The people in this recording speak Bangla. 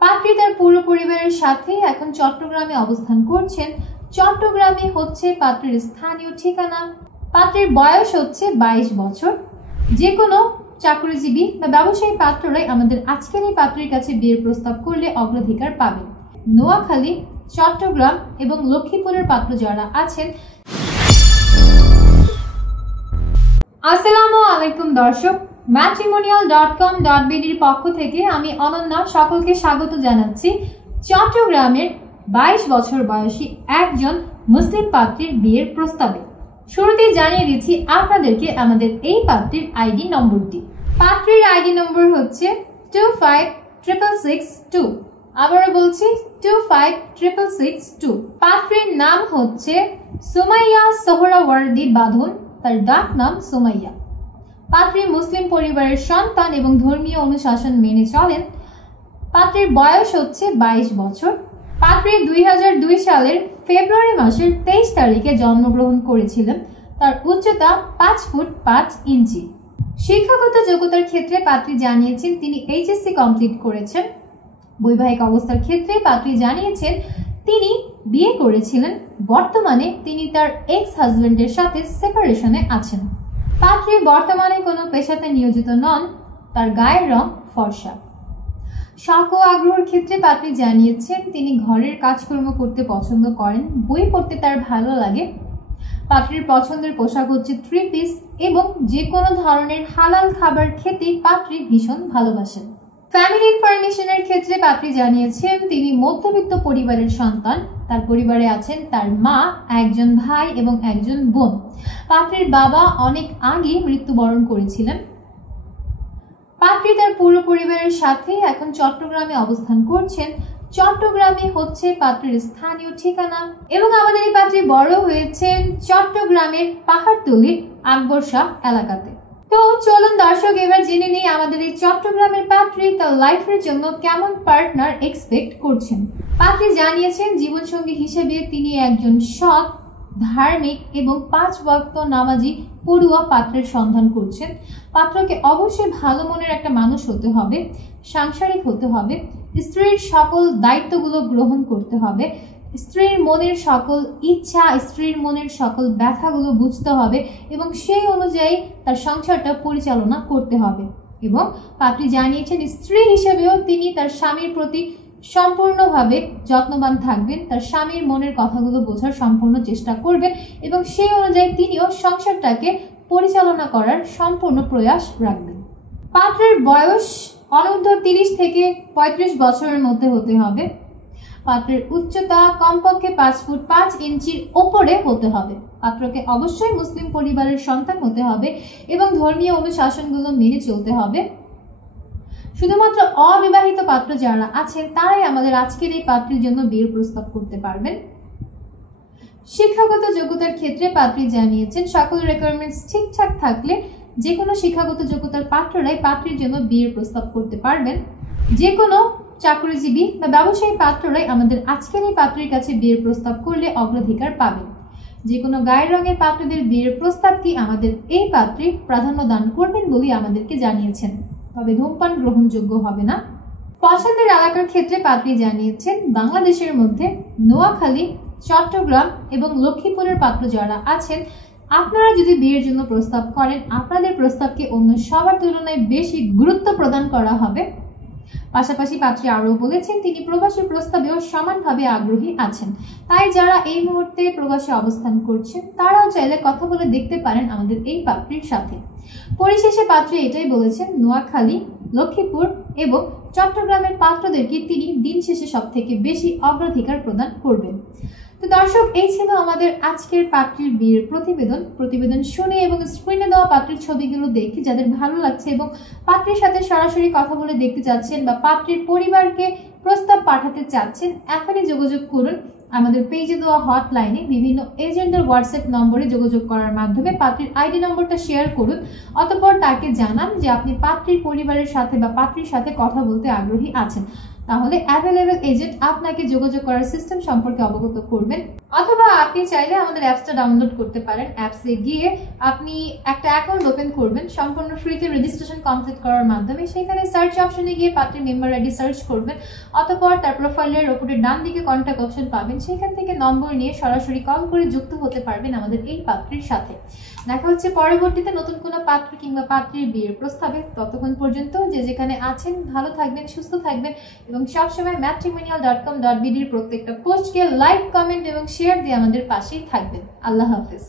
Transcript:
পাত্রী তার পুরো পরিবারের সাথে এখন চট্টগ্রামে অবস্থান করছেন। চট্টগ্রামে হচ্ছে পাত্রীর স্থানীয় ঠিকানা। পাত্রীর বয়স হচ্ছে 22 বছর। যে কোনো চাকরিজীবী বা ব্যবসায়ী পাত্ররাই আমাদের আজকের এই পাত্রীর কাছে বিয়ের প্রস্তাব করলে অগ্রাধিকার পাবেন। নোয়াখালী, চট্টগ্রাম এবং লক্ষ্মীপুরের পাত্র যারা আছেন। আসসালামু আলাইকুম দর্শক, matrimonial.com.bd এর পক্ষ থেকে আমি অনন্যা সকলকে স্বাগত জানাচ্ছি চট্টগ্রামের 22 বছর বয়সী একজন মুসলিম পাত্রীর বিয়ের প্রস্তাবে। শুরুতেই জানিয়ে দিচ্ছি আপনাদেরকে আমাদের এই পাত্রীর আইডি নম্বরটি। পাত্রীর আইডি নম্বর হচ্ছে 256662। আবারও বলছি 256662। পাত্রীর নাম হচ্ছে সুমাইয়া সোহরাওয়ার্দী বাঁধন, তার ডাক নাম সুমাইয়া। পাত্রী মুসলিম পরিবারের সন্তান এবং ধর্মীয় অনুশাসন মেনে চলেন। পাত্রীর বয়স হচ্ছে 22 বছর। পাত্রী 2002 সালের ফেব্রুয়ারি মাসের 23 তারিখে জন্মগ্রহণ করেছিলেন। তার উচ্চতা 5 ফুট 5 ইঞ্চি। শিক্ষাগত যোগ্যতার ক্ষেত্রে পাত্রী জানিয়েছেন তিনি এইচএসসি কমপ্লিট করেছেন। বৈবাহিক অবস্থার ক্ষেত্রে পাত্রী জানিয়েছেন তিনি বিয়ে করেছিলেন। বর্তমানে তিনি তার এক্স হাজবেন্ডের সাথে সেপারেশনে আছেন। পাত্রী বর্তমানে কোনো পেশাতে নিয়োজিত নন। তার গায়ের রং ফর্সা। শখ ও আগ্রহের ক্ষেত্রে পাত্রী জানিয়েছেন তিনি ঘরের কাজকর্ম করতে পছন্দ করেন, বই পড়তে তার ভালো লাগে। পাত্রীর পছন্দের পোশাক হচ্ছে 3 পিস এবং যে কোনো ধরনের হালাল খাবার খেতে পাত্রী ভীষণ ভালোবাসেন। ফ্যামিলি ইনফরমেশনের ক্ষেত্রে পাত্রী জানিয়েছেন তিনি মধ্যবিত্ত পরিবারের সন্তান। তার পরিবারে আছেন তার মা, একজন ভাই এবং একজন বোন। পাত্রীর বাবা অনেক আগে মৃত্যুবরণ করেছিলেন। পাত্রী তার পুরো পরিবারের সাথে এখন চট্টগ্রামে অবস্থান করছেন। চট্টগ্রামে হচ্ছে পাত্রীর স্থানীয় ঠিকানা এবং আমাদের এই পাত্রী বড় হয়েছেন চট্টগ্রামের পাহাড়তলির আকবর শাহ এলাকাতে। তো চলুন দর্শক এবার জেনে নিই আমাদের এই চট্টগ্রামের পাত্রী তার লাইফের জন্য কেমন পার্টনার এক্সপেক্ট করছেন। পাত্রী জানিয়েছেন জীবনসঙ্গী হিসেবে তিনি একজন সৎ, ধার্মিক এবং 5 ওয়াক্ত নামাজি পড়ুয়া পাত্রের সন্ধান করছেন। পাত্রকে অবশ্যই ভালো মনের একটা মানুষ হতে হবে, সাংসারিক হতে হবে, স্ত্রীর সকল দায়িত্বগুলো গ্রহণ করতে হবে, স্ত্রীর মনের সকল ইচ্ছা, স্ত্রীর মনের সকল ব্যথাগুলো বুঝতে হবে এবং সেই অনুযায়ী তার সংসারটা পরিচালনা করতে হবে। এবং পাত্রী জানিয়েছেন স্ত্রী হিসেবেও তিনি তার স্বামীর প্রতি সম্পূর্ণভাবে যত্নবান থাকবেন, তার স্বামীর মনের কথাগুলো বোঝার সম্পূর্ণ চেষ্টা করবেন এবং সেই অনুযায়ী তিনিও সংসারটাকে পরিচালনা করার সম্পূর্ণ প্রয়াস রাখবেন। পাত্রের বয়স অনূর্ধ্ব 30 থেকে 35 বছরের মধ্যে হতে হবে। পাত্রের উচ্চতা কমপক্ষে 5 ফুট 5 ইঞ্চির ওপরে হতে হবে। পাত্রকে অবশ্যই মুসলিম পরিবারের সন্তান হতে হবে এবং ধর্মীয় অনুশাসনগুলো মেনে চলতে হবে। শুধুমাত্র অবিবাহিত পাত্র যারা আছেন তারাই আমাদের আজকের এই পাত্রীর জন্য বিয়ের প্রস্তাব করতে পারবেন। শিক্ষাগত যোগ্যতার ক্ষেত্রে পাত্রী জানিয়েছেন সকল রিকোয়ারমেন্টস ঠিকঠাক থাকলে যে কোনো শিক্ষাগত যোগ্যতার পাত্ররাই পাত্রীর জন্য বিয়ের প্রস্তাব করতে পারবেন। যে কোনো চাকরিজীবী বা ব্যবসায়ী পাত্ররাই আমাদের আজকের এই পাত্রীর কাছে বিয়ের প্রস্তাব করলে অগ্রাধিকার পাবেন। যে কোনো গায়ের রঙের পাত্রদের বিয়ের প্রস্তাবটি আমাদের এই পাত্রী প্রাধান্য দান করবেন বলে আমাদেরকে জানিয়েছেন, তবে ধূমপান গ্রহণযোগ্য হবে না। পছন্দের এলাকার ক্ষেত্রে পাত্রী জানিয়েছেন বাংলাদেশের মধ্যে নোয়াখালী, চট্টগ্রাম এবং লক্ষ্মীপুরের পাত্র যারা আছেন আপনারা যদি বিয়ের জন্য প্রস্তাব করেন আপনাদের প্রস্তাবকে অন্য সবার তুলনায় বেশি গুরুত্ব প্রদান করা হবে। পাশাপাশি পাত্রী আরও বলেছেন তিনি প্রবাসী প্রস্তাবেও সমানভাবে আগ্রহী আছেন। তাই যারা এই মুহূর্তে প্রবাসে অবস্থান করছেন তারাও চাইলে কথা বলে দেখতে পারেন আমাদের এই পাত্রীর সাথে। পরিশেষে পাত্রী এটাই বলেছেন নোয়াখালী, লক্ষ্মীপুর এবং চট্টগ্রামের পাত্রদেরকে তিনি দিন শেষে সব থেকে বেশি অগ্রাধিকার প্রদান করবেন। তো দর্শক এই ছিল আমাদের আজকের পাত্রীর বিয়ের প্রতিবেদন শুনে এবং স্ক্রিনে দেওয়া পাত্রীর ছবিগুলো দেখে যাদের ভালো লাগছে এবং পাত্রীর সাথে সরাসরি কথা বলে দেখতে চাচ্ছেন বা পাত্রীর পরিবারকে প্রস্তাব পাঠাতে চাচ্ছেন এখনই যোগাযোগ করুন আমাদের পেজে দেওয়া হটলাইনে। বিভিন্ন এজেন্টের হোয়াটসঅ্যাপ নম্বরে যোগাযোগ করার মাধ্যমে পাত্রীর আইডি নম্বরটা শেয়ার করুন, অতঃপর তাকে জানান যে আপনি পাত্রীর পরিবারের সাথে বা পাত্রীর সাথে কথা বলতে আগ্রহী আছেন। তাহলে অ্যাভেলেবল এজেন্ট আপনাকে যোগাযোগ করার সিস্টেম সম্পর্কে অবগত করবেন। অথবা আপনি চাইলে আমাদের অ্যাপসটা ডাউনলোড করতে পারেন। অ্যাপসে গিয়ে আপনি একটা অ্যাকাউন্ট ওপেন করবেন সম্পূর্ণ ফ্রিতে রেজিস্ট্রেশন কমপ্লিট করার মাধ্যমে। সেখানে সার্চ অপশনে গিয়ে পাত্রীর মেম্বার আইডি সার্চ করবেন, অতঃপর তার প্রোফাইলের উপরে ডান দিকে কন্ট্যাক্ট অপশন পাবেন। সেখান থেকে নম্বর নিয়ে সরাসরি কল করে যুক্ত হতে পারবেন আমাদের এই পাত্রীর সাথে। দেখা হচ্ছে পরবর্তীতে নতুন কোনো পাত্র কিংবা পাত্রীর বিয়ের প্রস্তাবে। ততক্ষণ পর্যন্ত যে যেখানে আছেন ভালো থাকবেন, সুস্থ থাকবেন এবং সবসময় matrimonial.com.bd প্রত্যেকটা পোস্টকে লাইক, কমেন্ট এবং শেয়ার দিয়ে আমাদের পাশেই থাকবেন। আল্লাহ হাফেজ।